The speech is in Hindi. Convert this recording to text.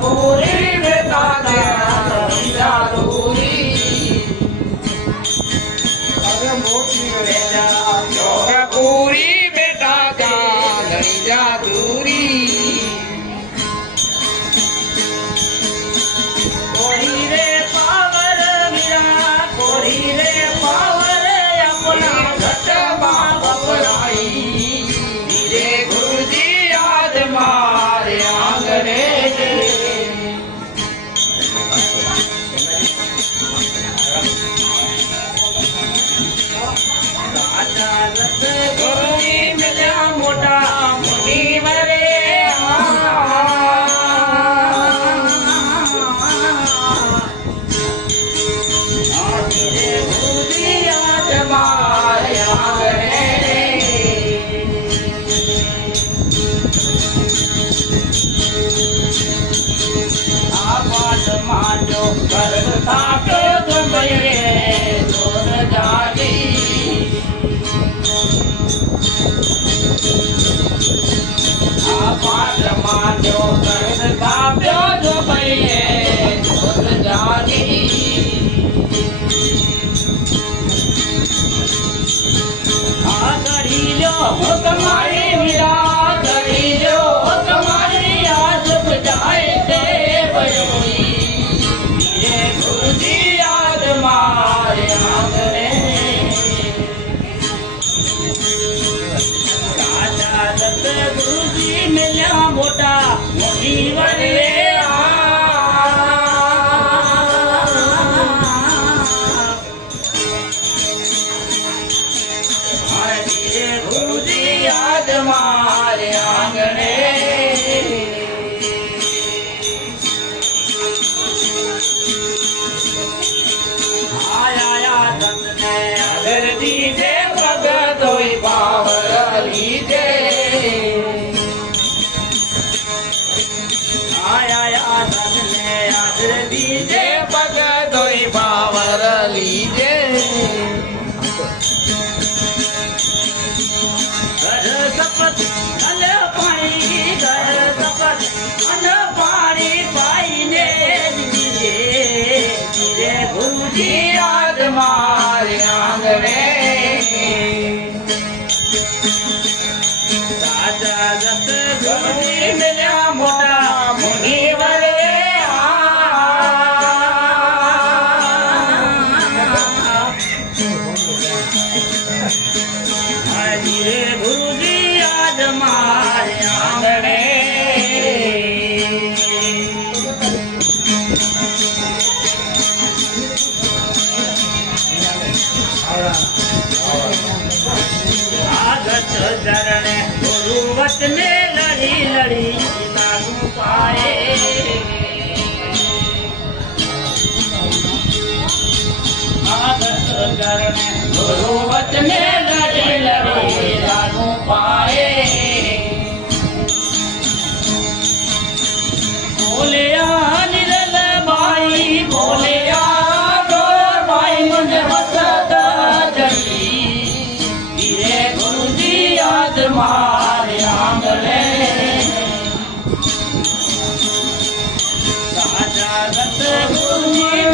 पूरी बेटा जरूरी पूरी बेटा जरूरी कोई रे पावर मिला कोई रे पावर अपना घट बापराई धीरे गुरु जी याद मारे आंगणे मोटा मुनीवरे मानो करता तो तुम जागी मानो करता जो भैये जागी करी लो तुम्हारी मिला करी लो तुम्हारी आज बजाए थे बयोई ये गुरु जी याद मारे आंगने गुरु जी मिल्या मोटा मोटी वरे गुरु जी याद मारे आंगणे आया तमने अगर दीजे भगत होई पावर लीजे आया तमने अगर दीजे भगत होई पावर लीजे सपत अन पानी घर सपत अन पानी पाई ने धीरे गुरु जी याद मारे आंगणे राजा जत गुरु जी मिल्या मोटा मुनीवरे धीरे गुरु जी याद मारे आंगणे आगत चरण गुरु वत में लड़ी लड़ी लागू पाए आगत चरण गुरु वत में लड़ी लड़ी लागू पाए बोलिया निरल बाई बोलिया डोर बाई मुझे मसद जली धीरे गुरु जी याद मारे आंगणे ગુરુજી